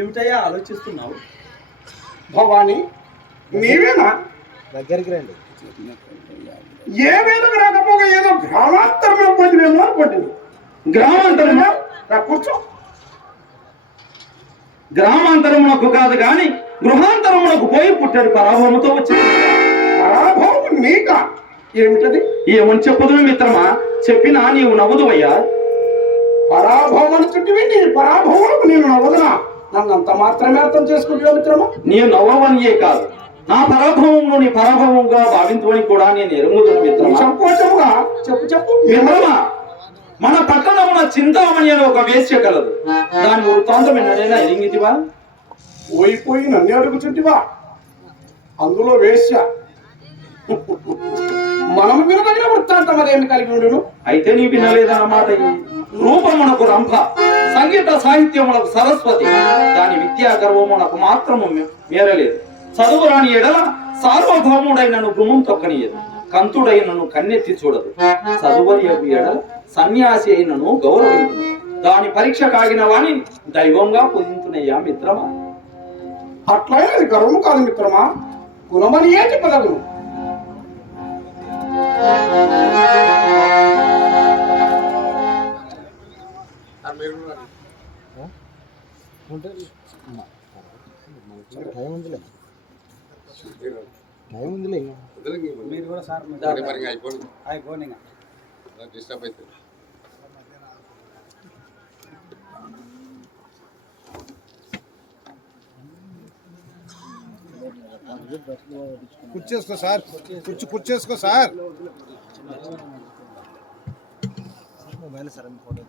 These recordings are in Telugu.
ఏమిటయ్యా ఆలోచిస్తున్నావు? భవాని, నీవేనా? దగ్గరికి రండి. ఏ వేలకు రాకపోగా ఏదో గ్రామాంతరంలో పోతివేమో అనుకుంటుంది. గ్రామాంతరమా? కూర్చో. గ్రామాంతరమునకు కాదు గాని గృహాంతరమునకు పోయి పుట్టాడు పరాభవముతో వచ్చింది. పరాభవం నీకా? ఏమిటది? ఏమని చెప్పుదును మిత్రమా? చెప్పినా నీవు నవ్వుదువయ్యా. పరాభవం చుట్టివి నీ పరాభవములకు నేను నవ్వదునా? నన్నంత మాత్రమే అర్థం చేసుకుంటున్నా మిత్రమా. నీవు నవ్వవనియే కాదు, నా పరాభవంలో నీ పరాభవంగా భావించుకొని కూడా నేను ఎరుగుదును మిత్రమా. సంకోచముగా చెప్పు చెప్పు. మిత్రమా, మన పట్టణమున చింతామణి అనే ఒక వేశ్య కలదు. దాని వృత్తాంతం ఎన్నడైనా ఎరింగితివా? పోయిపోయి నన్ను అడుగుచుంటివా? అందులో వేశ్య మనం వినదగిన వృత్తాంతం అదేమి కలిగి ఉండును? అయితే నీ వినలేదన్నమాట. రూపమునకు రంభ, సంగీత సాహిత్యమునకు సరస్వతి, దాని విద్యా గర్వమునకు మాత్రము మేరలేదు. చదువు రాని ఎడల సార్వభౌముడైనను గుమ్మం తొక్కనియదు, కంతుడైనను కన్నెత్తి చూడదు. చదువరియకు ఎడల సన్యాసి అయినను గౌరవించును. దాని పరీక్ష కాగిన వాణి దైవంగా పూజించునయ్యా మిత్రమా. అట్లయినా అది గర్వము కాదు మిత్రమా, గుణమని ఏంటి పదవును. మీరు కూడా సార్ అయిపోయి డిస్టర్బ్ అవుతుంది. కూర్చేసుకో సార్, కూర్చేసుకో సార్. మొబైల్ సార్ ఫోటో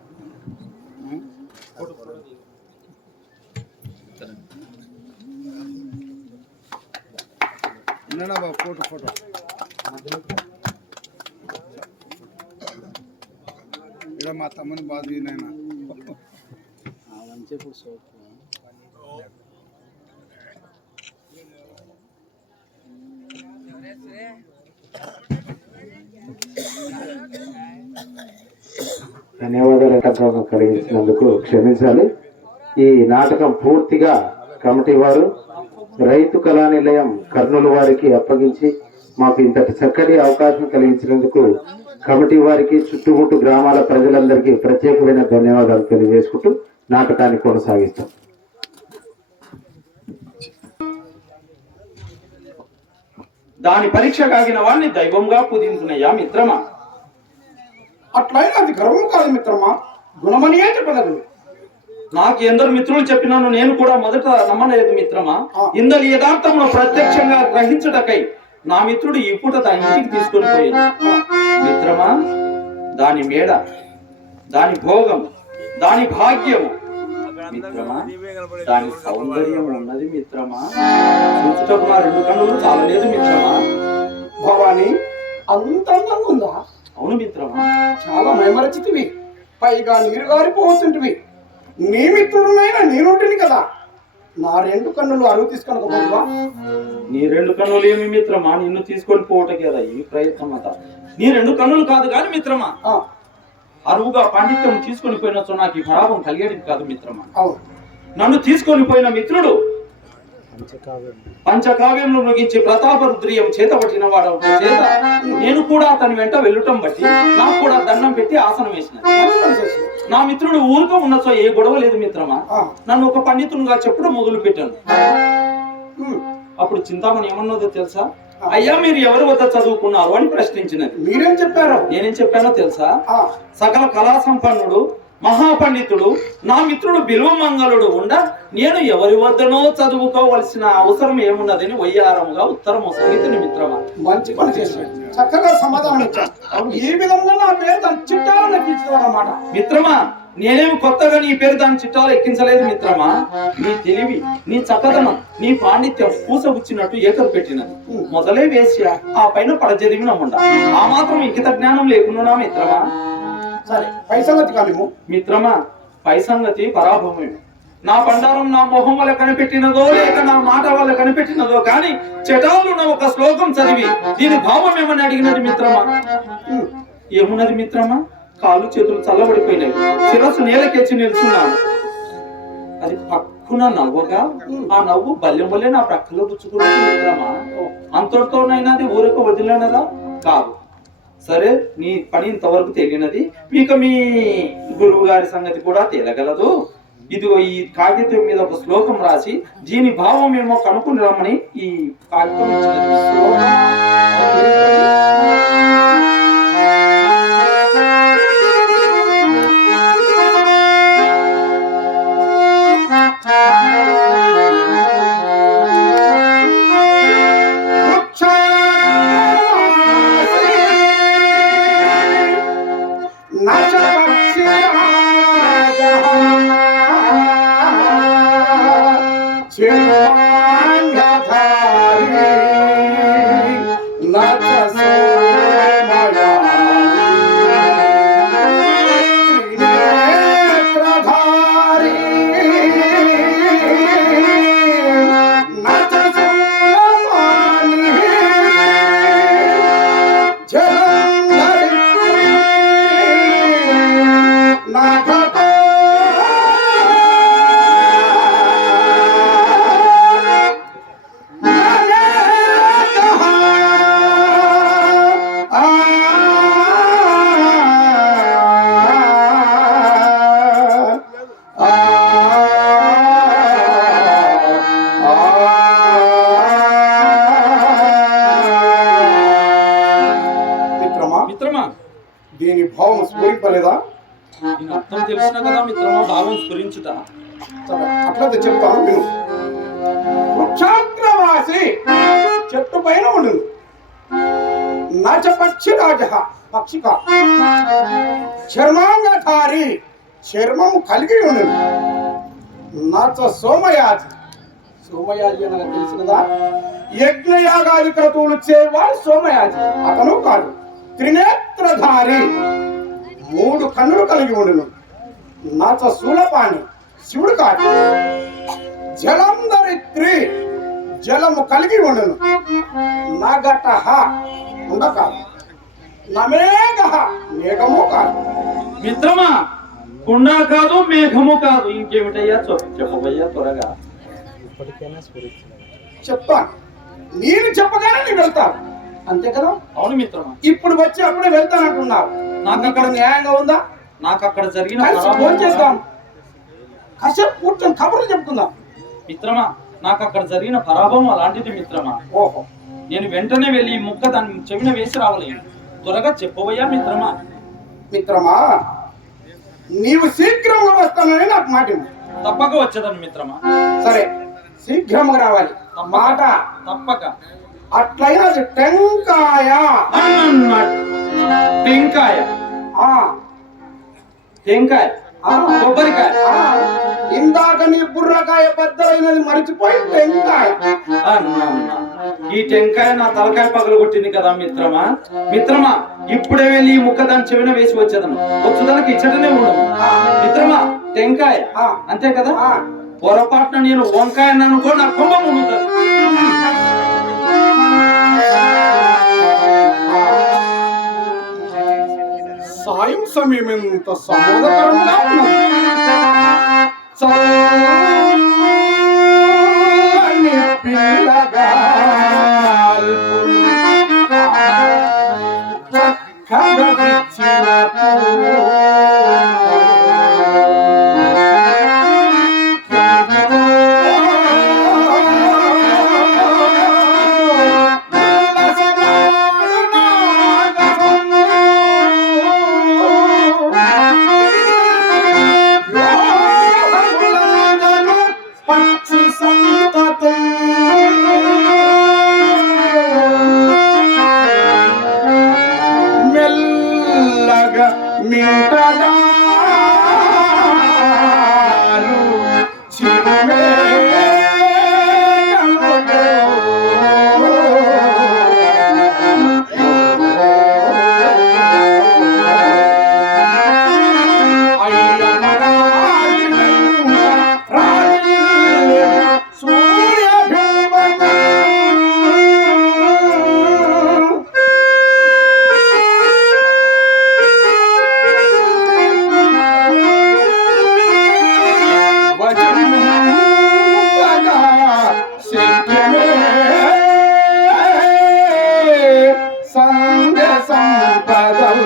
ఉన్నాడా బాబు? ఫోటో ఇక్కడ మా తమ్ముని బాధ నాయన. ధన్యవాదాలు కలిగించినందుకు క్షమించాలి. ఈ నాటకం పూర్తిగా కమిటీ వారు రైతు కళానిలయం కర్నూలు వారికి అప్పగించి మాకు ఇంతటి చక్కటి అవకాశం కలిగించినందుకు కమిటీ వారికి చుట్టుముట్టు గ్రామాల ప్రజలందరికీ ప్రత్యేకమైన ధన్యవాదాలు తెలియజేసుకుంటూ నాటకాన్ని కొనసాగిస్తాం. దాని పరీక్ష కాగిన వాడిని దైవంగా పూజించునయ్యా మిత్రమా. అట్లయినా అది గర్వం కాదు మిత్రమా, గుణమని ఏంటి పదవులు. నాకు ఎందరు మిత్రులు చెప్పినాను, నేను కూడా మొదట నమ్మలేదు మిత్రమా. ఇందలి యథార్థమును ప్రత్యక్షంగా గ్రహించుటకై నా మిత్రుడు ఈ పూట దాని ఇంటికి తీసుకొని పోయాడు. మిత్రమా, దాని మేడ, దాని భోగం, దాని భాగ్యము మిత్రమా, దాని సౌందర్యం ఉన్నది మిత్రమా. చూచుటకు నా 2 కన్నులు చాలలేదు మిత్రమా. భవాని అంత అందంగా ఉందా? అవును మిత్రమా. చాలా మైమరచితివి, పైగా నీరు గారిపోతుంటివి. నీ మిత్రుడునైనా నేనుంటిని కదా, నా 2 కన్నులు అరువు తీసుకొనకపోతువా? నీ 2 కన్నులు ఏమి మిత్రమా, నిన్ను తీసుకొని పోవట కదా ఈ ప్రయత్నం అంతా. నీ 2 కన్నులు కాదు కాని మిత్రమా, అరువుగా పాండిత్యం తీసుకొని పోయినచో నాకు ఈ భావం కలిగేది కాదు మిత్రమా. నన్ను తీసుకొని పోయిన మిత్రుడు పంచకావ్యంలో ముగించి ప్రతాపరుద్రియం చేత పట్టిన వాడు చేత నేను కూడా అతని వెంట వెళ్ళటం బట్టి నాకు కూడా దండం పెట్టి ఆసనం వేసిన. నా మిత్రుడు ఊరుకో ఉన్నచో ఏ గొడవ లేదు మిత్రమా. నన్ను ఒక పండితునిగా చెప్పడం మొదలు పెట్టాను. అప్పుడు చింతామణి ఏమన్నదో తెలుసా? అయ్యా, మీరు ఎవరి వద్ద చదువుకున్నారు అని ప్రశ్నించినది. మీరేం చెప్పారు? నేనేం చెప్పానో తెలుసా? సకల కళా సంపన్నుడు మహాపండితుడు నా మిత్రుడు బిల్వమంగళుడు ఉండ నేను ఎవరి వద్దనో చదువుకోవలసిన అవసరం ఏమున్నదని వయ్యారముగా ఉత్తరము సంగీతుని మిత్రమా. మంచి పని చేశాడు, చక్కగా సమాధానం ఇచ్చాడు. ఈ విధంగా నా పేరు దాని చిట్టాలను ఎక్కించదన్నమాట. మిత్రమా, నేనేమి కొత్తగా నీ పేరు దాని చిట్టాలు ఎక్కించలేదు మిత్రమా. నీ తెలివి, నీ చక్కదనం, నీ పాండిత్యం పూసగుచ్చినట్టు ఏకరు పెట్టినది. మొదలే వేశ్య, ఆ పైన పడజరిగిన ఉండ. ఆ మాత్రం ఇంకిత జ్ఞానం లేకుండా మిత్రమా. సరే, పై సంగతి కాదు మిత్రమా. పై సంగతి పరాభవమే. నా బండారం నా మొహం వల్ల కనిపెట్టినదో లేక నా మాట వల్ల కనిపెట్టినదో కానీ చెటాలున్న ఒక శ్లోకం చదివి దీని భావం ఏమని అడిగినది మిత్రమా. ఏమున్నది మిత్రమా? కాలు చేతులు చల్లబడిపోయినాయి, శిరస్సు నేలకెచ్చి నిల్చున్నాను. అది పక్కున నవ్వగా ఆ నవ్వు బల్లెం వల్లే నా ప్రక్కలో గుచ్చుకున్నది మిత్రమా. అంతటితోనైనా అది ఊరకు వదిలినదా? కాదు. సరే, నీ పని ఇంతవరకు తెలియనది, ఇక మీ గురువు గారి సంగతి కూడా తేలగలదు. ఇదిగో ఈ కాగితం మీద ఒక శ్లోకం రాసి దీని భావం ఏమో కనుక్కుని రమ్మని ఈ కాగితం ఇచ్చినది. దీని భావం స్ఫురింపలేదా? అర్థం తెలిసిన కదా మిత్రమా భావం స్ఫురించుట. అట్లయితే చెప్తాను విను. వృక్షాగ్రవాసి, చెట్టు పైన ఉండు. నచ పక్షి రాజ, పక్షిక. చర్మాంగధారి, చర్మము కలిగి ఉండు. నచ సోమయాజి, సోమయాజి అనగా తెలిసినదా? యజ్ఞయాగాది క్రతువులు చేయవాడు సోమయాజి, అతను కాదు. త్రినేత్రధారి, 3 కన్నులు కలిగి ఉండును. నచ శూలపాణి, శివుడు కాదు. జలంధరిత్రి, జలము కలిగి ఉండును. నగట, ఉండ కాదు. నమేఘ, మేఘము కాదు. మిత్రమా, కుండ కాదు, మేఘము కాదు, ఇంకేమిటయ్యా చెప్పబోయ్యా త్వరగా. చెప్తాను, నేను చెప్పగానే నీ వెళ్తాను, అంతే కదా? అవును మిత్రమా. ఇప్పుడు వచ్చి అప్పుడే వెళ్తానంటున్నారు. నాకు అక్కడ న్యాయంగా ఉందా? నాకు అక్కడ జరిగిన ఫోన్ చేద్దాం, కాసేపు కూర్చొని కబుర్లు చెప్పుకుందాం. మిత్రమా, నాకు అక్కడ జరిగిన పరాభవం అలాంటిది మిత్రమా. ఓహో, నేను వెంటనే వెళ్ళి ఈ ముక్క దాన్ని చెవిన వేసి రావాలి. త్వరగా చెప్పబోయా మిత్రమా. మిత్రమా, నీవు శీఘ్రంగా వస్తానని నాకు మాట. తప్పక వచ్చేదాన్ని మిత్రమా. సరే, శీఘ్రంగా రావాలి. మాట తప్పక. అట్లయినా అది టెంకాయ. అన్నమాట. టెంకాయ, ఆ, టెంకాయ, ఆ, కొబ్బరికాయ. ఆ, ఇందాక నీ బుర్రకాయ బద్దలైనది మరిచిపోయి టెంకాయ. అన్నమ్మ, ఈ టెంకాయ నా తలకాయ పగలు కొట్టింది కదా మిత్రమా. మిత్రమా, ఇప్పుడే వెళ్ళి ఈ ముక్క దాని చెవిన వేసి వచ్చేదను. వచ్చేదానికి ఇచ్చటనే ఉండము. మిత్రమా, టెంకాయ ఆ. అంతే కదా. ఆ. పొరపాటున నేను వంకాయ అనుకో నా కుంభం ఉంటుంది. సాయం సమయం ఎంత సమోదకరంగా ఉన్నది. చల్లని పిల్లగాల్పులు చక్కగా విచ్చిన పక్షి సంతతం మెల్లగా మింటదాలు సంగ సంపదల్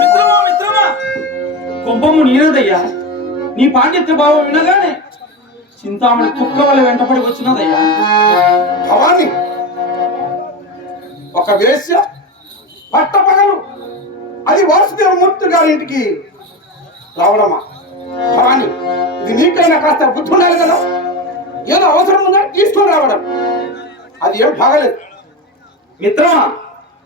మిత్రమా, మిత్రమా, కుంభము నీనదయ్యా. నీ పాండిత్య భావం వినగానే చింతామణి కుక్క వల్ల వెంటపడి వచ్చినదయ్యా. భవాని ఒక వేశ్య పట్టపగలు అది వాసుదేవమూర్తి గారింటికి రావడమా? భవాని, ఇది నీకైనా కాస్త బుద్ధి ఉండాలి కదా. ఏదో అవసరం ఉందా తీసుకొని రావడం, అది ఏం బాగలేదు. మిత్రమా,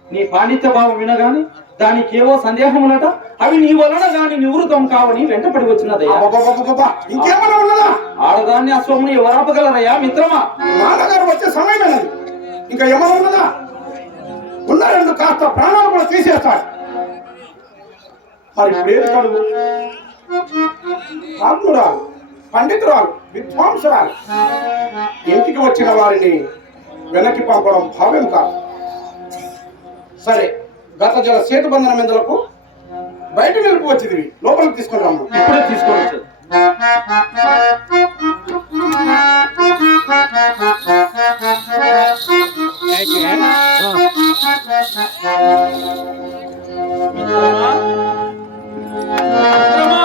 నీ పాండిత్య భావం వినగానే దానికి ఏవో సందేహములట. అవి నీ వలన గాని నివృత్తం కావని వెంటపడి వచ్చినదయ్యా. అబ్బబ్బబ్బబ్బబ్బ, ఇంకేమైనా ఉన్నదా? ఆడదాన్ని అశ్వమును ఎవరాపగలరయ్యా మిత్రమా? నాన్నగారు వచ్చే సమయమేనది. ఇంకా ఏమైనా ఉన్నదా? ఉన్నారండు కాస్త ప్రాణాలు కూడా తీసేస్తాడు. మరి ఇప్పుడు కడుగు ఆత్మురాలు, పండితురాలు, విద్వాంసురాలు ఇంటికి వచ్చిన వారిని వెనక్కి పంపడం భావ్యం కాదు. సరే, గత జల సేతుబంధన మిందలకు బయట నిలుపు వచ్చింది, లోపలికి తీసుకుని రమ్ము. ఇప్పుడే తీసుకొని వచ్చేది. మిత్రమా, మిత్రమా,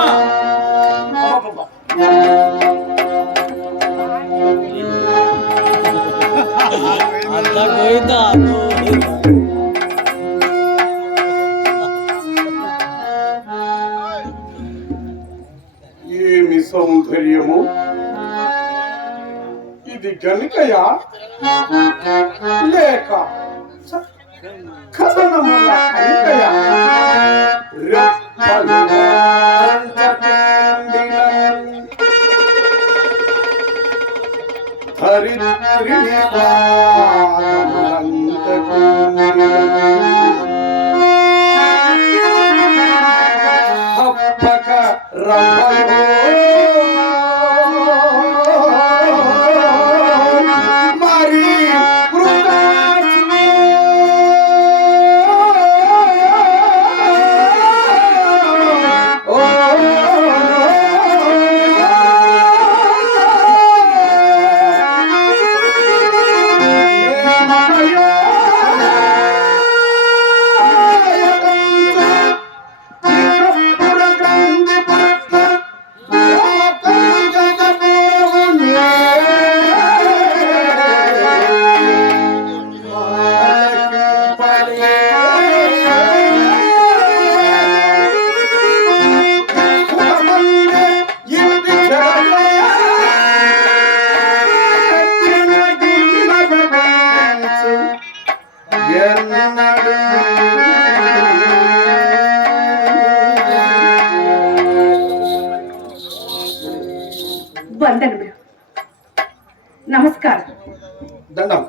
అంతా పోయిందా? ఏమి సౌందర్యము! ఇది గనుకయా లేక కథనముల కనుకయా? రెప్పలు ధరిత్రిని హప్పక రమయో మరి వందనములు. నమస్కారం. దండం.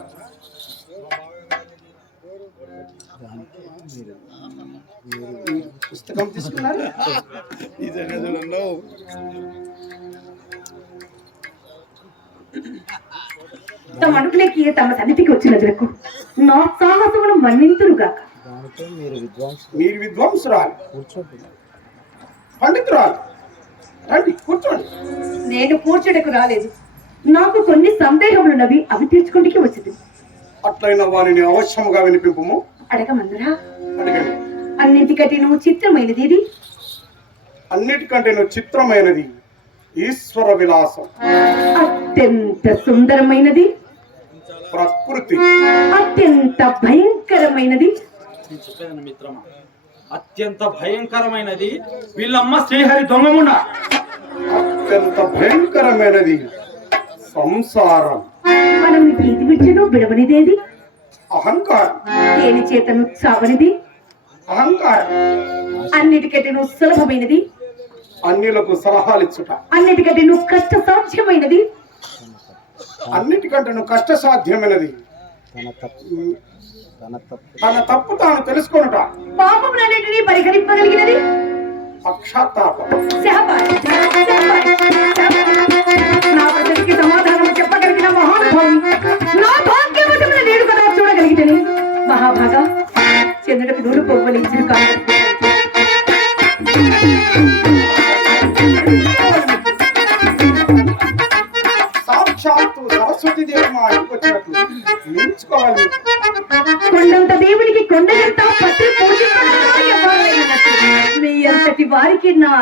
పుస్తకం తీసుకున్నారు? తమ అడుగులకి తమ సన్నిధికి వచ్చినందుకు నా సాహసమును మన్నింతురుగాక. మీరు విద్వాంసురాలు, పండితురాలు. రండి కూర్చోండి. నేను కూర్చుటకు రాలేదు. నాకు కొన్ని సందేహములున్నవి, అవి తీర్చుకుంటే వచ్చింది. అట్లయిన వారిని అవశ్యముగా వినిపింపము. అడగమందరా? అడగండి. అన్నింటికంటే నువ్వు చిత్రమైనది ఇది. అన్నిటికంటే చిత్రమైనది ఈశ్వర విలాసం. అత్యంత సుందరమైనది ప్రకృతి. అత్యంత భయంకరమైనది చెప్పేదాన్ని మిత్రమా, అత్యంత భయంకరమైనది వీళ్ళమ్మ శ్రీహరి దొంగముండ. అత్యంత భయంకరమైనది సంసారం. మనం ఏది విడిచను విడవనిదేది? అహంకారం. దేని చేతను చావనిది? అహంకారం. అన్నిటికంటే నువ్వు సులభమైనది, అన్యులకు సలహాలిచ్చుట. అన్నిటికంటే నువ్వు కష్ట సాధ్యమైనది, అన్నిటికంటే కష్ట సాధ్యమైనది తన తప్పు తాను తెలుసుకొనుట. పాపములన్నిటినీ పరిహరింపగలిగినది పక్షాత్తాపం. శాబాష్, శాబాష్, శాబాష్. నా ప్రశ్నకి సమాధానం చెప్పగలిగిన మహానుభావి నా భాగ్యవశమున నేను కదా చూడగలిగితేనే. మహాభాగా చంద్రుడికి నూరు పొవ్వలించిన కాదు. సాక్షాత్తు సరస్వతి దేవి మా ఇంటికి వచ్చినట్లు మించుకోవాలి. కొండంత దేవునికి కొండ ఎంత పత్రి మీ అంతటి వారికి నా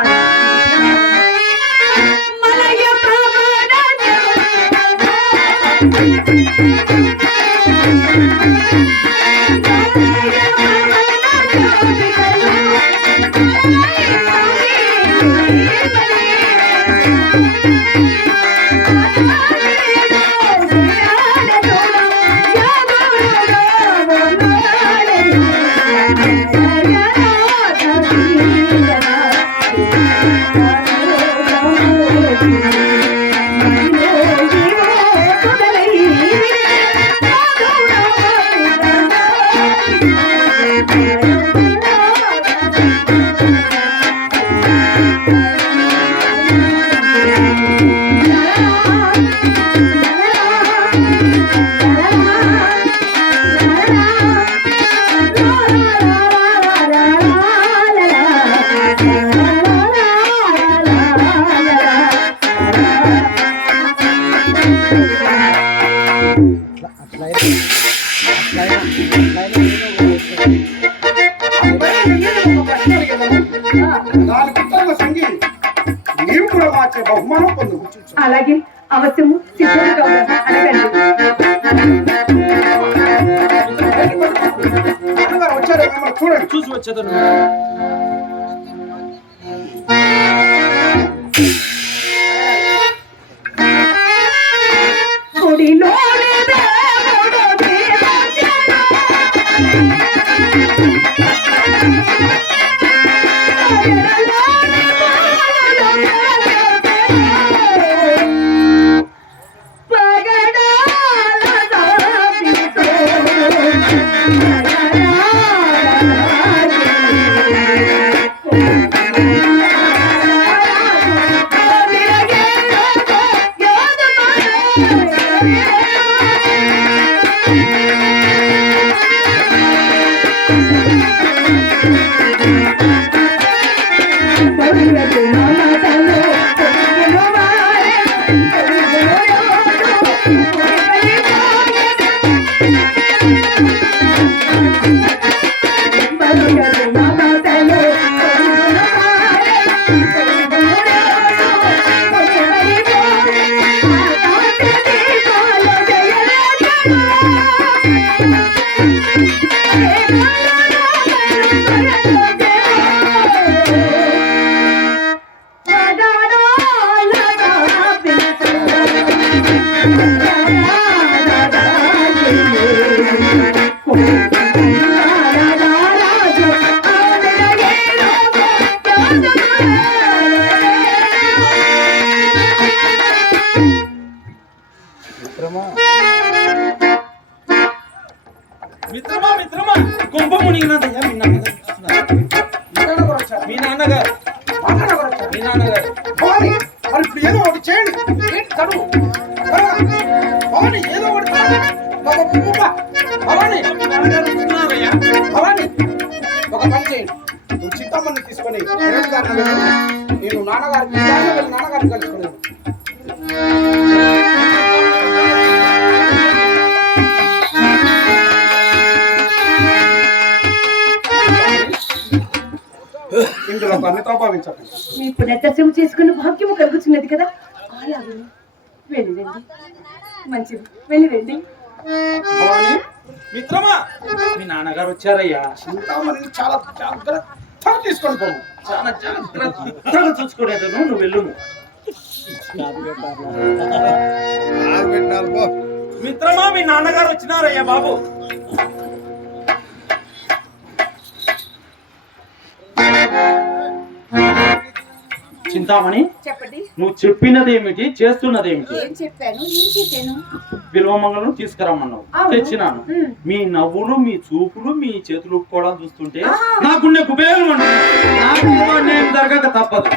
అలాగే అవశ్యము సిద్ధంగా అడగండి. చూడండి. చూసి వచ్చేదాన్ని. మునిగినదయ్యా మీ నాన్నగారు. మీ నాన్నగారు మీ నాన్నగారు భవాని మరి ఇప్పుడు ఏదో ఒకటి చేయండి. ఏంటి తడువు భవాని, ఏదో ఒకటి భవాని భవాని ఒక పని చేయండి. నువ్వు చిత్తమ్మని తీసుకొని నేను నాన్నగారికి నాన్నగారిని కలుసుకున్నాను. ఇందులో అన్నితో భావించండి. మీ పునర్దర్శనం చేసుకున్న భాగ్యము కలుగుతున్నది కదా, అలాగే వెళ్ళి రండి. మంచిది, వెళ్ళి రండి. భవాని మిత్రమా మీ నాన్నగారు వచ్చారయ్యా. చింతామణిని చాలా జాగ్రత్తగా తీసుకొని పోవు. చాలా జాగ్రత్తగా చూసుకునేదను, నువ్వు వెళ్ళుము. మిత్రమా మీ నాన్నగారు వచ్చినారయ్యా బాబు. చింతామణి, చెప్పండి. నువ్వు చెప్పినదేమిటి, చేస్తున్నదేమిటి? ఏం చెప్పాను, ఏం చెప్పాను? విలువమంగళం తీసుకురమ్మన్నావు, అవును. తెచ్చినాను. ఉమ్. మీ నవ్వులు, మీ చూపులు, మీ చేతులు కూడా చూస్తుంటే నా గుండె కుబేలు నేను జరగక తప్పదు.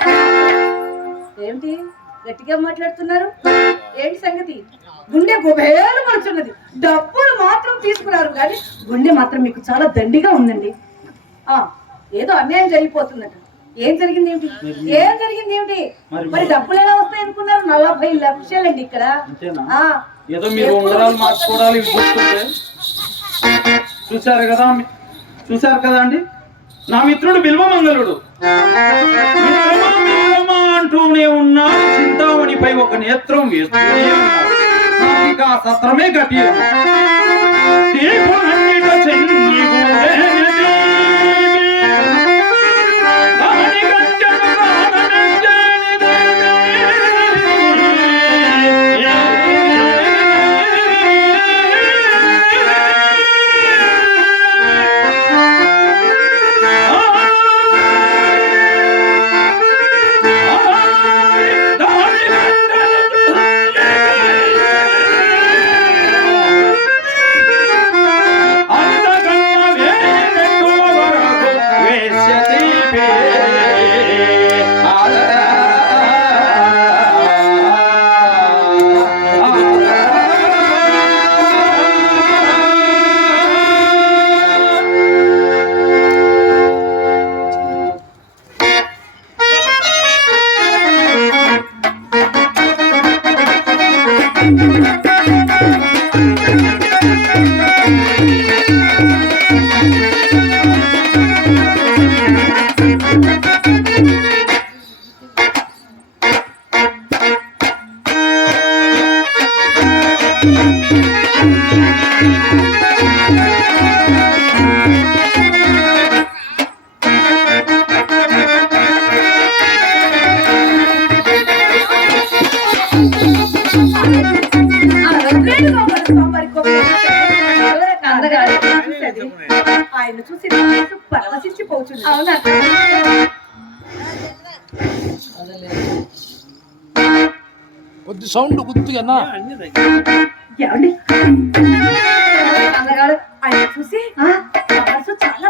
ఏమిటి గట్టిగా మాట్లాడుతున్నారు? ఏంటి సంగతి? గుండె గుబేలు మనుచున్నది, డబ్బులు మాత్రం తీసుకున్నారు కానీ గుండె మాత్రం మీకు చాలా దండిగా ఉందండి. ఏదో అన్యాయం జరిగిపోతుందట. ఏం జరిగింది ఏమిటి? ఏం జరిగింది ఏమిటి? మరి డబ్బులు ఎలా వస్తాయి అనుకున్నారు? 40 లక్షలండి ఇక్కడ. అంతేనా? ఏదో మీరు ఉంగరాలు మార్చుకోవడాలు ఇవి చూస్తుంటే చూశారు కదా అండి. నా మిత్రుడు బిల్వమంగళుడు అంటూనే ఉన్నా, చింతామణిపై ఒక నేత్రం వేస్తూనే ఉన్నాడు. నాకు ఇక ఆ సత్రమే గట్టి. ఆయన చూసి పరవశించిపోతుంది. అవునా? కొద్ది సౌండ్ గుర్తుగా ఏమండి, అందగాడు ఆయన చూసి మనసు చాలా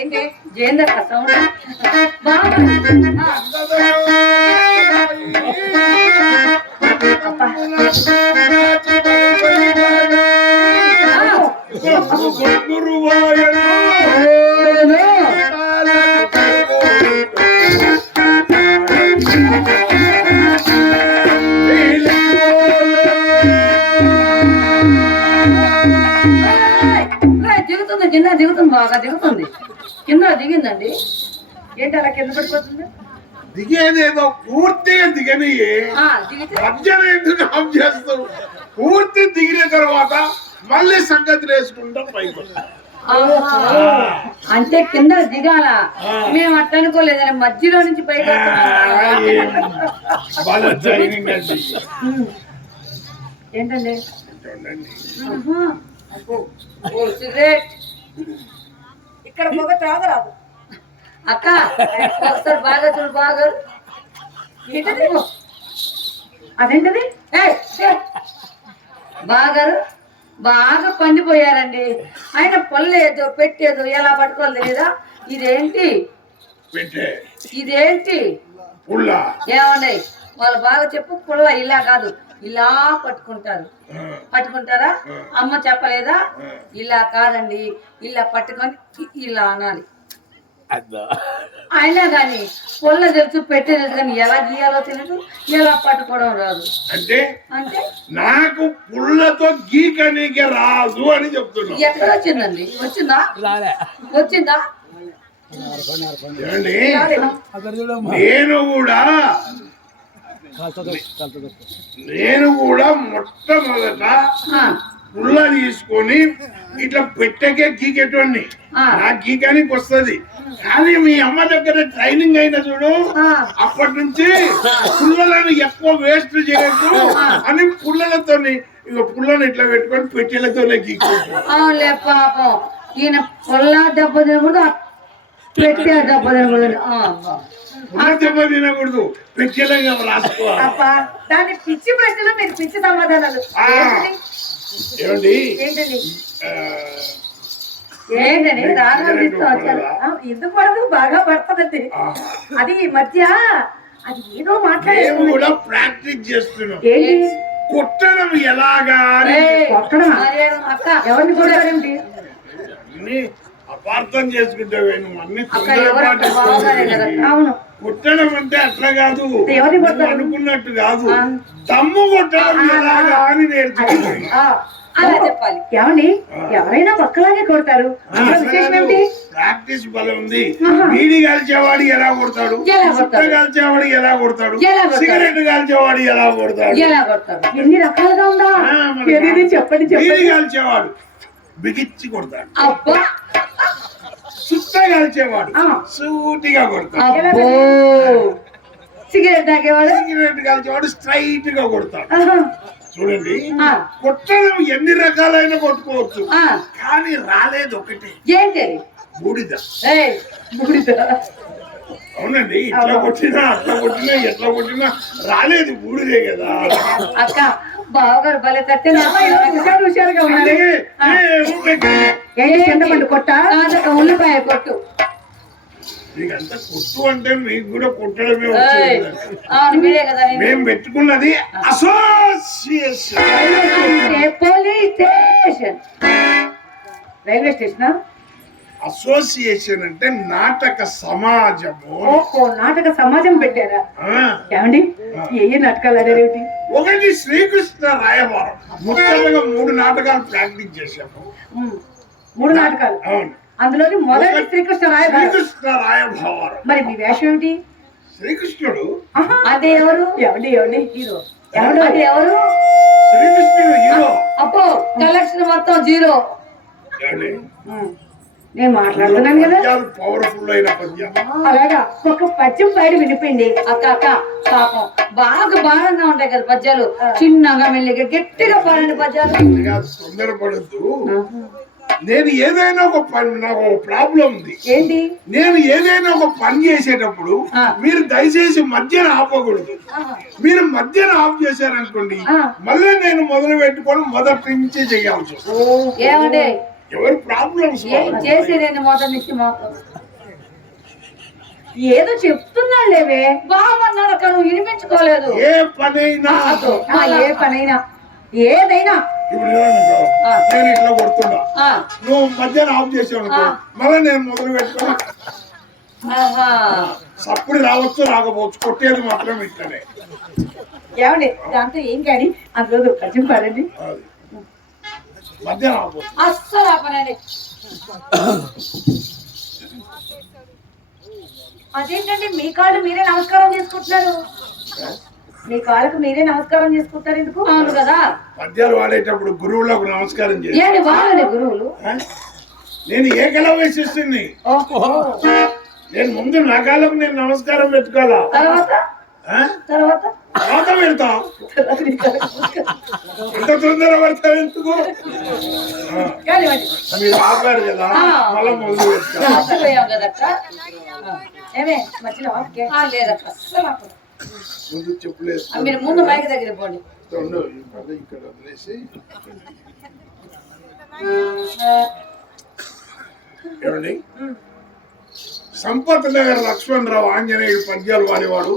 ఏంటి జయందర్ సౌండ్ బాగా దిగిందండి. ఏంటి అలా కింద పడిపోతుంది? దిగేదేదో పూర్తిగా దిగని దిగితే మధ్యలో ఎందుకు ఆఫ్ చేస్తావు? పూర్తి దిగిన తర్వాత మళ్ళీ సంగతులు వేసుకుంటాం పైకి వస్తాం. అంటే కింద దిగాల. మేము అట్లా అనుకోలేదని మధ్యలో నుంచి పైకి వాళ్ళ ట్రైనింగ్ అండి. ఏంటండి చూడండి. సిగరెట్ ఇక్కడ పొగ తాగరాదు అక్క. ఒకసారి బాగా చూడు. బాగా ఏంటది? అదేంటది? బాగారు బాగా పండిపోయారండి. ఆయన పొల్లేదు పెట్టేదు ఎలా పట్టుకోవాలి తెలీదా? ఇదేంటి ఇదేంటి పుల్ల? ఏమన్నాయి వాళ్ళు బాగా చెప్పు. పుల్ల ఇలా కాదు, ఇలా పట్టుకుంటారు. పట్టుకుంటారా? అమ్మ చెప్పలేదా? ఇలా కాదండి, ఇలా పట్టుకొని ఇలా అనాలి. అయినా కానీ పొల్ల తెలుసు పెట్టేది కానీ ఎలా గీయాలో తెలియదు, ఎలా పట్టుకోవడం రాదు. అంటే అంటే నాకు పుల్లతో గీకనీకి రాదు అని చెప్తున్నా. ఎక్కడ వచ్చిందండి? వచ్చిందా? వచ్చిందా? ఏమండి, నేను కూడా మొట్టమొదట పుల్ల తీసుకొని ఇట్లా పెట్టకే గీకెటోడిని. నా గీకానికి వస్తుంది. కానీ మీ అమ్మ దగ్గర ట్రైనింగ్ అయిన చూడు, అప్పటి నుంచి పుల్లలను ఎక్కువ వేస్ట్ చేయొద్దు అని పుల్లలతోని ఇక పుల్లని ఇట్లా పెట్టుకొని పెట్టెలతోనే గీకుంటాడు. అవునులే పాపం. ఈయన పుల్ల దెబ్బ తినకూడదు, పెట్టే దెబ్బ తినకూడదు. పుల్ల దెబ్బ తినకూడదు, పెట్టెలుగా రాసుకోవాలి. దాని పిచ్చి ప్రశ్నలు మీరు పిచ్చి సమాధానాలు. ఏమండి ఏంటని రాగండిస్తూ వచ్చారు. ఎందుకు పడదు? బాగా పడుతుందండి. అది ఈ మధ్య అది ఏదో మాట్లాడేది కూడా ప్రాక్టీస్ చేస్తున్నాం. ఏంటి? కొట్టడం ఎలాగా కొట్టడం? అక్క ఎవరిని కొట్టారేంటి? అపార్థం చేసుకుంటావే నువ్వు అన్ని. అవును, కొట్టడం అంటే అట్లా కాదు, ఎవరిని కొట్టారు అనుకున్నట్టు కాదు. తమ్ము కొట్టడం ఎలాగా అని నేర్చుకుంటాను. అలా చెప్పాలి. ఏమండి, ఎవరైనా పక్కలాగే కొడతారు. విశేషం ఏంటి? ప్రాక్టీస్ బలం ఉంది. బీడి కాల్చేవాడు ఎలా కొడతాడు, చుట్ట కాల్చేవాడు ఎలా కొడతాడు, సిగరెట్ కాల్చేవాడు ఎలా కొడతాడు, ఎన్ని రకాలుగా ఉందా? చెప్పండి. బీడి కాల్చేవాడు బిగిచ్చి కొడతాడు. అబ్బా. చుట్ట కాల్చేవాడు సూటిగా కొడతాడు. సిగరెట్ తాగేవాడు సిగరెట్ కాల్చేవాడు స్ట్రైట్ గా కొడతాడు. చూడండి, కొట్టడం ఎన్ని రకాలైన కొట్టుకోవచ్చు, కానీ రాలేదు ఒకటి. ఏంటి? బూడిద. బూడిద. అవునండి, ఇట్లా కొట్టినా అట్లా కొట్టినా ఎట్లా కొట్టినా రాలేదు, బూడిదే కదా. అక్క బావగారు భలే కట్టే హుషారుగా ఉన్నారు. చింతపండు కొట్ట, ఉల్లిపాయ కొట్టు. మీకంతా కొట్టు అంటే మీకు కూడా కొట్టడమే వచ్చింది. మేము పెట్టుకున్నది association. Police station, railway station. Association అంటే నాటక సమాజము. ఓహో, నాటక సమాజం పెట్టారా? ఏమండి, ఏ నాటకాలు అదేమిటి? ఒకటి శ్రీకృష్ణ రాయబారం. ముఖ్యంగా 3 నాటకాలు ప్రాక్టీస్ చేశాము. 3 నాటకాలు? అవును. అందులోని మొదటి శ్రీకృష్ణ రాయబారం. మరి మీ వేషం ఏమిటి? శ్రీకృష్ణుడు. అదే ఎవరు? ఎవడి హీరో? అది ఎవరు? శ్రీకృష్ణుడు హీరో. అప్పో, కలెక్షన్ మొత్తం 0. నేను మాట్లాడుతున్నాను కదా. పవర్ఫుల్ అయిన పద్యం. అలాగా ఒక పద్యం బయట వినిపిండి. అక్క పాపం బాగా భారంగా ఉంటాయి కదా పద్యాలు. చిన్నగా మెల్లిగా గట్టిగా పాడండి పద్యాలు. తొందరపడద్దు. నేను ఏదైనా ఒక పని, నాకు ఒక ప్రాబ్లం ఉంది. ఏంటి? నేను ఏదైనా ఒక పని చేసేటప్పుడు మీరు దయచేసి మధ్యన ఆపకూడదు. మీరు మధ్యన ఆఫ్ చేశారనుకోండి, మళ్ళీ నేను మొదలు పెట్టుకొని మొదటి నుంచి చేయాల్సి వస్తుంది. ఏమంటే ఎవరి ప్రాబ్లమ్స్ చేసేదండి మొదటి నుంచి మాకు ఏదో చెప్తున్నాడు లేవే. బాగున్నాడు అక్క, నువ్వు వినిపించుకోలేదు. ఏ పనైనా ఏదైనా ఇప్పుడు నేను ఇట్లా కొడుతున్నా, నువ్వు మధ్యాహ్నం ఆఫ్ చేసావు అనుకో, మళ్ళీ నేను మొదలు పెట్టుకున్నా. సప్పుడు రావచ్చు రాకపోవచ్చు, కొట్టేది మాత్రం ఇట్లనే. ఏమండి, దాంతో ఏం కానీ అందులో పద్యం పాడండి. మధ్యాహ్నం అస్సలు ఆపనండి. అదేంటండి మీ కాళ్ళు మీరే నమస్కారం చేసుకుంటున్నారు? మీ కాళ్ళకు మీరే నమస్కారం చేసుకుంటారు ఎందుకు? అవును కదా. పద్యాలు వాడేటప్పుడు గురువులకు నమస్కారం చేయాలి. ఏంటి వాళ్ళని గురువులు? నేను ఏకలవ్య శిష్యుని. నేను ముందు నా కాళ్ళకు నేను నమస్కారం పెట్టుకోవాలా, తర్వాత తర్వాత తర్వాత పెడతాం. ఇంత తొందర పడతాం ఎందుకు? మీరు ఆపారు కదా, మళ్ళా మొదలు పెడతాం. ఏమే మర్చినావా? లేదక్క ముందు చెప్పులేదు, మీరు ముందు మైక్ దగ్గర పోండి. ఇక్కడ వదిలేసి ఏమండి, సంపత్ నగర్ లక్ష్మణరావు ఆంజనేయుడు పద్యాలు వాడేవాడు.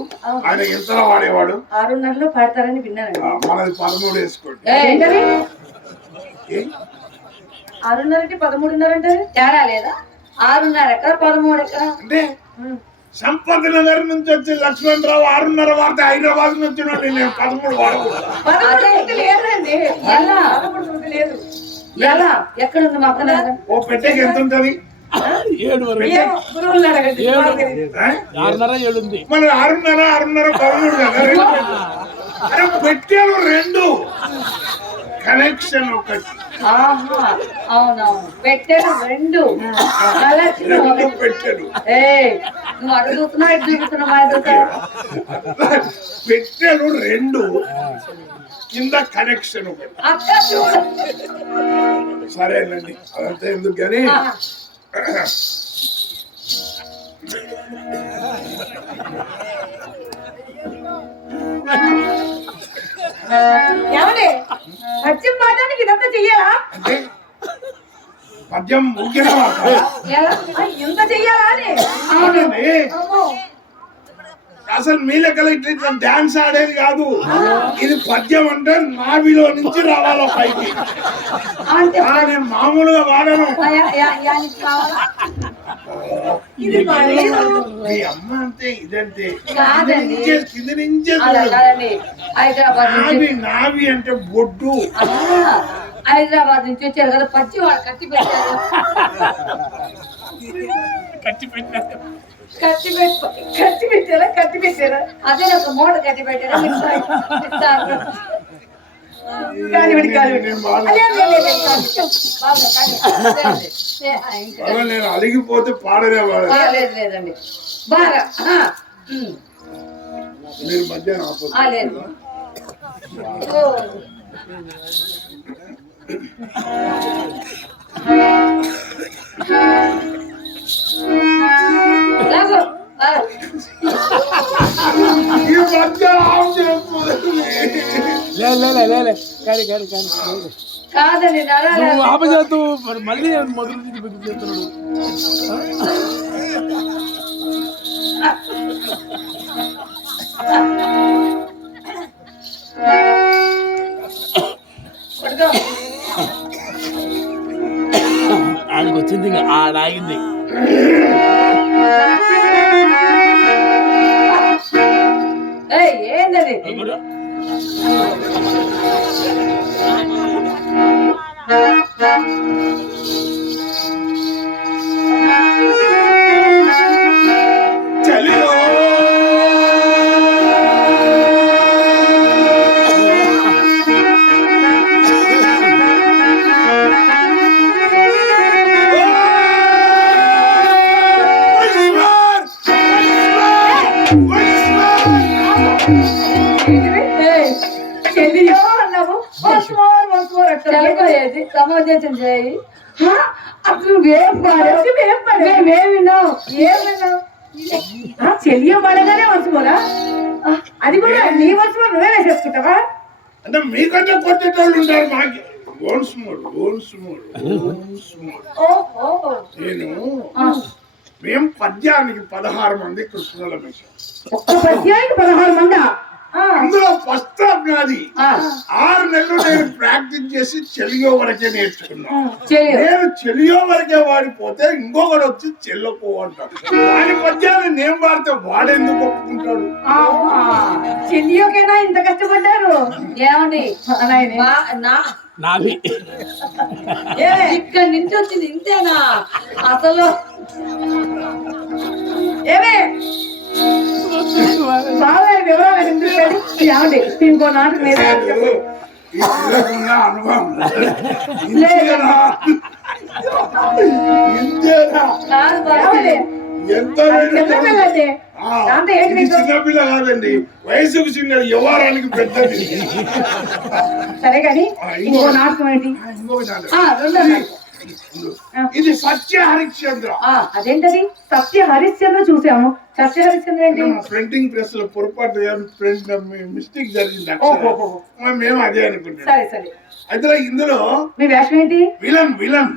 ఆయన ఎంతలో వాడేవాడు? 6:30 పాడతారని విన్నానండి. మనది 13 వేసుకోండి. 6:30కి 13:30 అంటే తేడా లేదా? 6:30 ఎక్కడ 13 ఎక్కడ? అంటే సంపత్ నగర్ నుంచి వచ్చి లక్ష్మణరావు 6:30 వాడితే హైదరాబాద్ నుంచి నేను 13 వాడకూడదు. లేదండి, లేదు. ఎలా ఎక్కడుంది మా అక్క? ఓ పెట్టేకి ఎంత ఉంటది? 7 వరకు. గురువులు అడగండి. 6:30 7 ఉంది. మన 6:30 13 కదా. అరే పెట్టాను 2, కనెక్షన్ ఒకటి. అవునవును, పెట్టాను 2 పెట్టాను. నువ్వు అడుగుతున్నావు, ఎటు చూపుతున్నావు? పెట్టాను 2, కింద కనెక్షన్ ఒకటి. సరేనండి, అదంతా ఎందుకు కానీ ఏమండి పద్యం పాడడానికి ఇదంతా చెయ్యాలా? అంటే పద్యం ముఖ్యమా? ఇంత చెయ్యాలా అని? అవునండి, అసలు మీ లెక్కల ఇట్లా డాన్స్ ఆడేది కాదు. ఇది పద్యం అంటే నావిలో నుంచి రావాలా పైకి. నేను మామూలుగా వాడను. మీ అమ్మ అంటే ఇదంటే కింది నుంచే నావి అంటే బొడ్డు. హైదరాబాద్ నుంచి వచ్చారు కదా, పచ్చి వాళ్ళు కట్టి పెట్టారు. కట్టి పెట్టారా? అదే ఒక మూట కట్టి పెట్టారా? నేను అలిగిపోతే పాడనే లేదు లేదండి, బాగా మీరు మధ్యాహ్నం లేదు. కాదండి, ఆపజాతు మళ్ళీ మొదలు చెప్తున్నాడు. ఆడికి వచ్చింది, ఆడాగింది. ఏంటది? సమాజం చేయి. అసలు చెల్లి పడగానే వస్తుమోరా? అది కూడా నీ వస్తువు నువ్వే వేసేసుకుంటావా? అంటే మీకంటే కొట్టేటోళ్ళు ఉంటారు. మాకు నేను మేము పద్యానికి 16 మంది కృష్ణుల వేశాం. ఒక్క పద్యానికి 16 మందా? అందులో ఫస్ట్ నాది. 6 నెలలు నేను ప్రాక్టీస్ చేసి చెలియో వరకే నేర్చుకున్నాను. నేను చెలియో వరకే వాడిపోతే ఇంకొకటి వచ్చి చెల్లపో అంటాడు. వాడి పద్యాన్ని నేను వాడితే వాడెందుకు ఒప్పుకుంటాడు? చెల్లియోకైనా ఇంత కష్టపడ్డారు. ఏమండి నావి ఇక్కడి నుంచి వచ్చింది ఇంతేనా? అసలు ఏమే ఏమండి ఇంకో నాటకం వేసి ఈ పిల్లకున్న అనుభవం ఇంతేనా? ఇంతేనా? ఏమండి? ఎంత చిన్నపిల్లండి. దాంతో ఏంటి మీకు? చిన్నపిల్ల కాదండి, వయసుకు చిన్నది, వ్యవహారానికి పెద్దది. సరే కానీ ఇంకో నాటకం ఏంటి? ఇంకొక దాంట్లో. రెండో నాటకం. ఇది సత్య హరిశ్చంద్ర. అదేంటది? సత్య హరిశ్చంద్ర చూసాము. సత్య హరిశ్చంద్ర ఏంటి? ప్రింటింగ్ ప్రెస్ లో పొరపాటు మిస్టేక్ జరిగింది అక్షరం. మేము అదే అనుకుంటాం. సరే సరే. అయితే ఇందులో మీ వేషం ఏంటి? విలన్ విలన్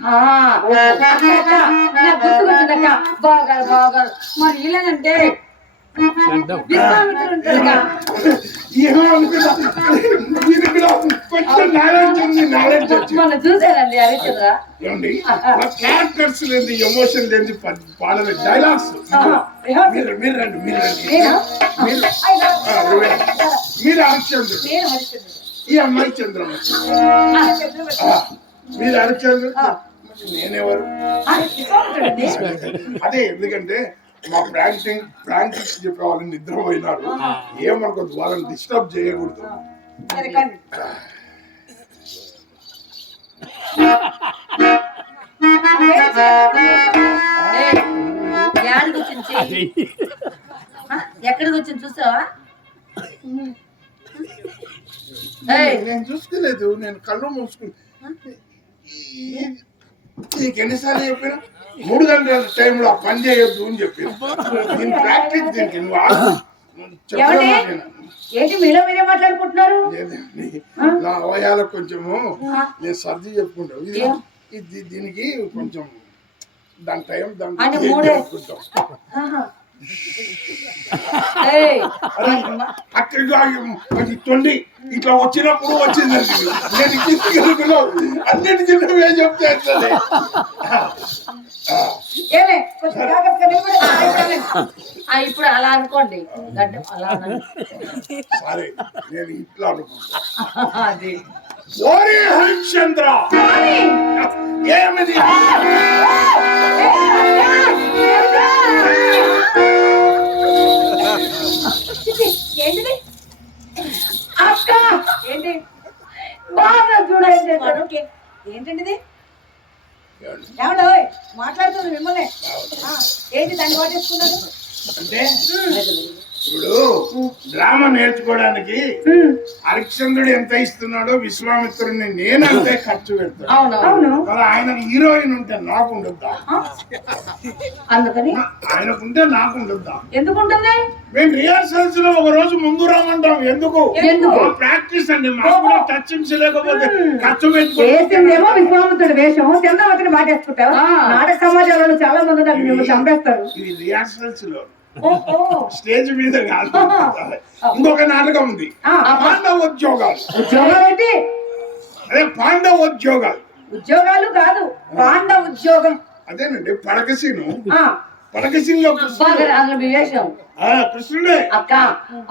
గుర్తుకొచ్చిందక్క. బాగా బాగా మరి ఇలాగంటే విశ్వామిత్రుడు ఉంటాడుగా. ఏమో అనుకున్నా, దీనికి కూడా కొంచెం నాలెడ్జ్ ఉంది, నాలెడ్జ్ వచ్చింది. మొన్న చూసానండి హరిశ్చంద్ర. ఏమండి క్యారెక్టర్స్ లేని, ఎమోషన్ లేని పాడలే డైలాగ్స్. మీరు మీరు రండి, మీరు రండి, నేనా? మీరు మీరు హరిశ్చంద్రుడు, నేను హరిశ్చంద్రుడు. ఈ అమ్మాయి చంద్రమ్మ. మీరు హరిశ్చంద్రుడు, నేనెవరు? విశ్వామిత్రుడండి. అదే ఎందుకంటే మా ప్రాంటిక్స్ చెప్పే వాళ్ళని నిద్రపోయినారు, ఏమనుకోద్దు, వాళ్ళని డిస్టర్బ్ చేయకూడదు. సరే కానీ ఎక్కడికి వచ్చింది చూసావా? నేను చూసుకోలేదు, నేను కళ్ళు మూసుకుని. నీకు ఎన్నిసార్లు చెప్పినా 3 గంటల టైంలో ఆ పని చేయొద్దు అని చెప్పిన. నేను ప్రాక్టీస్ దీనికి నువ్వు ఏంటి మీలో మీరే మాట్లాడుకుంటున్నారు? నా అవయాలకు కొంచెము నేను సర్ది చెప్పుకుంటాను. ఇది దీనికి కొంచెం దాని టైం దాని చెప్పుకుంటాం. అక్కడికి తొండి ఇట్లా వచ్చినప్పుడు వచ్చిందండి. నేను అన్నిటి చిన్నవే చెప్తే ఇప్పుడు అలా అనుకోండి. సరే నేను ఇట్లా అనుకుంటా. ఓరే హరిశ్చంద్ర, ఏమిది? ఏంటిది అక్క? ఏంటి బాగా చూడండి. ఏంటండి ఏమండో మాట్లాడుతుంది మిమ్మల్ని. ఏంటి దాన్ని వాటేసుకున్నారు? అంటే ఇప్పుడు డ్రామా నేర్చుకోవడానికి హరిశ్చంద్రుడు ఎంత ఇస్తున్నాడో విశ్వామిత్రుడిని నేను అంతే ఖర్చు పెడతాను. ఆయన హీరోయిన్ ఉంటే నాకు ఉండొద్దా? అందుకని ఆయనకుంటే నాకు ఉండొద్దా? ఎందుకుంటుంది? మేము రిహార్సల్స్ లో ఒక రోజు ముందు రామంటాం. ఎందుకు? ప్రాక్టీస్ అండి. మాకు కూడా టచింగ్స్ లేకపోతే ఖర్చు పెట్టుకుంటేమో విశ్వామిత్రుడు వేషం చంద్రవతిని బాటేసుకుంటావు. నాటక సమాజంలో చాలా మంది నాకు మిమ్మల్ని చంపేస్తారు. ఇది రిహార్సల్స్ లో, స్టేజ్ మీద కాదు. ఇంకొక నాటకం ఉంది, పాండవోద్యోగాలు. ఉద్యోగాలు ఏంటి? అదే పాండవోద్యోగాలు. ఉద్యోగాలు కాదు, పాండవ ఉద్యోగం. అదేనండి పడకసీను. పడకసీన్లో కృష్ణుడే. అక్క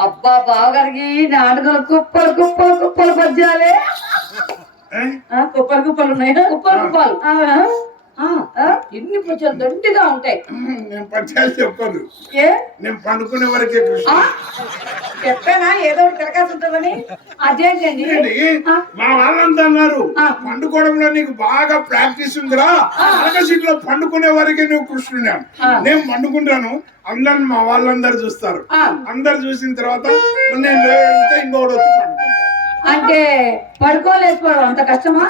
అబ్బా బావగారికి నాటకాలు కుప్పలు కుప్పలు కుప్పలు పద్యాలే. కుప్పలు కుప్పలు ఉన్నాయి. కుప్పలు కుప్పలు ఎన్ని పద్యాలు దండిగా ఉంటాయి. నేను పద్యాలు చెప్పాను, నేను పండుకునే వరకే కృష్ణ చెప్పానా ఏదో ఒకటి తిరగాల్సి ఉంటుందని. అదేంటండి మా వాళ్ళంతా అన్నారు, పండుకోవడంలో నీకు బాగా ప్రాక్టీస్ ఉందిరా, పడకసీట్లో పండుకునే వరకే నువ్వు కృష్ణుడు. నేను పండుకుంటాను, అందరు మా వాళ్ళందరూ చూస్తారు. అందరు చూసిన తర్వాత నేను లేకపోతే ఇంకొకటి వచ్చి పండుకుంటాను. అంటే పడుకోలేకపోవడం అంత కష్టమా?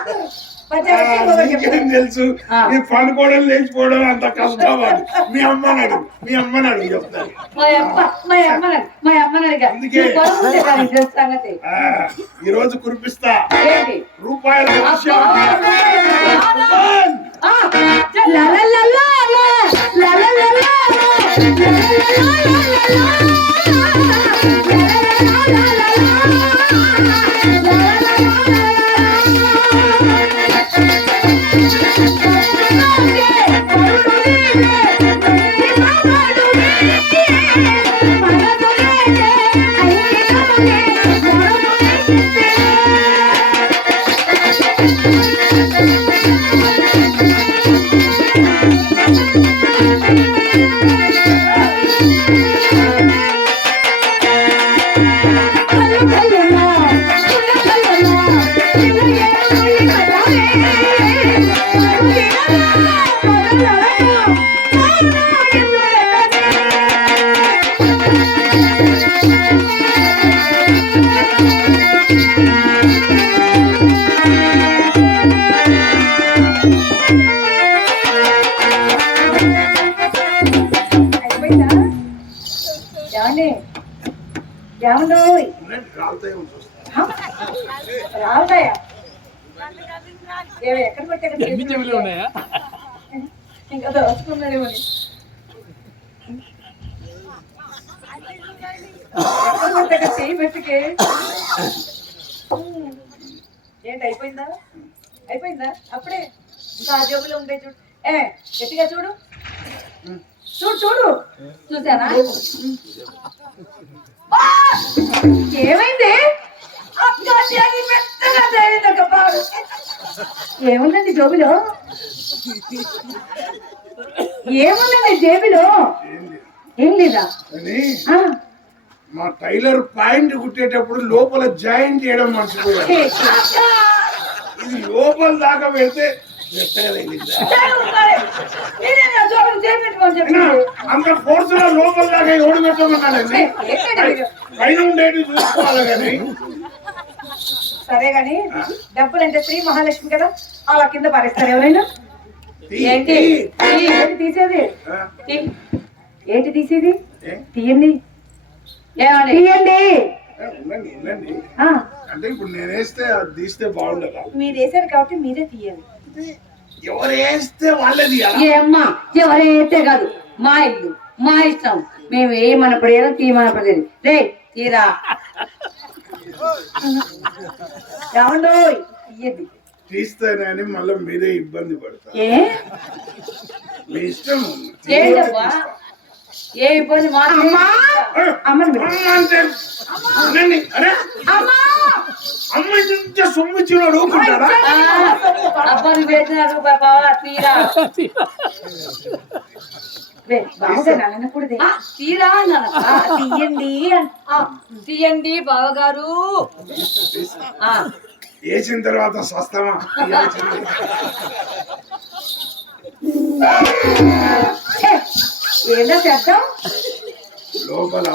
ఏం తెలుసు, నీ పండుకోవడం లేచిపోవడం అంత కష్టం. మీ అమ్మనాడు, మీ అమ్మనాడు చెప్తాను. అందుకే ఈ రోజు కురిపిస్తా రూపాయల వర్షం. ఏమండి ఏమండో రావుతాయేమో చూస్తా. రావుతాయా ఎక్కడ పెట్టాక ఎన్ని చెవులు ఉన్నాయా? ఇంకా దోచుకున్నాడేమో ఎక్కడ పెట్టాక చెయ్యి పెట్టుకే ఏంటి అయిపోయిందా అయిపోయిందా అప్పుడే ఇంకా ఆ జేబులో ఉంటాయి చూడు గట్టిగా చూడు చూడు చూడు చూసానా ఆ! ఏమైంది అబ్బా, చెయ్యి మెత్తగా తగిలింది ఒక పాడు. ఏముందండి జోబిలో ఏముందండి జేబులో ఏం లేదా అని ఆ, మా టైలర్ పాయింట్ కుట్టేటప్పుడు లోపల జాయిన్ చేయడం మర్చిపోయాడు. ఛీ, ఇది లోపల దాకా పెడితే మెత్తగా తగిలిందా? మరి నేనే నా జోబులో చేయి పెట్టుకోని చెప్పింది. అంత ఫోర్స్ లో లోపల దాకా ఎవడు పెట్టమన్నాడండి? ఏంటండి? పైన ఉండేది చూసుకోవాలి కానీ సరే గాని డబ్బులు అంటే శ్రీ మహాలక్ష్మి కదా అలా కింద పారేస్తారు ఎవరైనా ఏంటి ఏంటి తీసేది తీ- ఏంటి తీసేది తీయండి తీయండి ఉండండి ఉండండి. ఆ, అంటే ఇప్పుడు నేను వేస్తే అది తీస్తే బాగుండదా? మీరు వేసారు కాబట్టి మీరే తీయండి ఎవరు వేస్తే వాళ్ళది ఏమ్మా ఎవరైతే కాదు మా ఇల్లు మా ఇష్టం మేము ఏమన్నప్పుడు ఏదో తీయమన్నప్పుడు ఏదో. రే తీరా ఏమండో తీయండి తీస్తేనే అని మళ్ళీ మీరే ఇబ్బంది పడతారు. ఏ మీ ఇష్టం. ఏంటబ్బా ఏ ఇబ్బంది మా అమ్మని పిలు. అమ్మ అంటే ఉండండి. అరే అమ్మ ఇంత సొమ్ము ఇచ్చినాడు ఊరుకుంటాడా? అబ్బాయి పెట్టిన రూపాయి బావా తీరా రే, బాగుగా నాన్నకూడదే తీరా అన్నాను. తీయండి తీయండి బావగారు ఆ, వేసిన తర్వాత స్వస్థమా? ఏదో చేద్దాం లోపల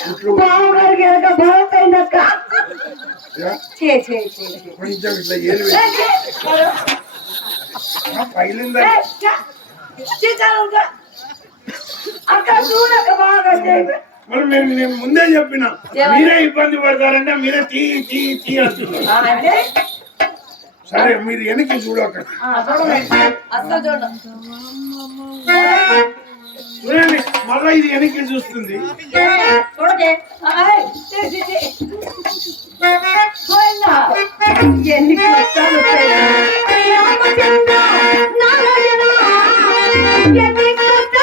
కుట్లు బావగారికి ఎనక బాగుందక్క చే చే చే కొంచెం ఇట్లా ఏరు పగిలిందా? అక్క చూడక బాగా చేయి. మరి నేను ముందే చెప్పిన మీరే ఇబ్బంది పడతారంటే మీరే తీ తీ తీ అంటున్నారు. అంటే సరే మీరు వెనక్కి చూడకండి. అస్సలు చూడ చూడండి మళ్ళా ఇది వెనక్కి చూస్తుంది. చూడకే ఎన్ని కష్టాలు వచ్చాయి.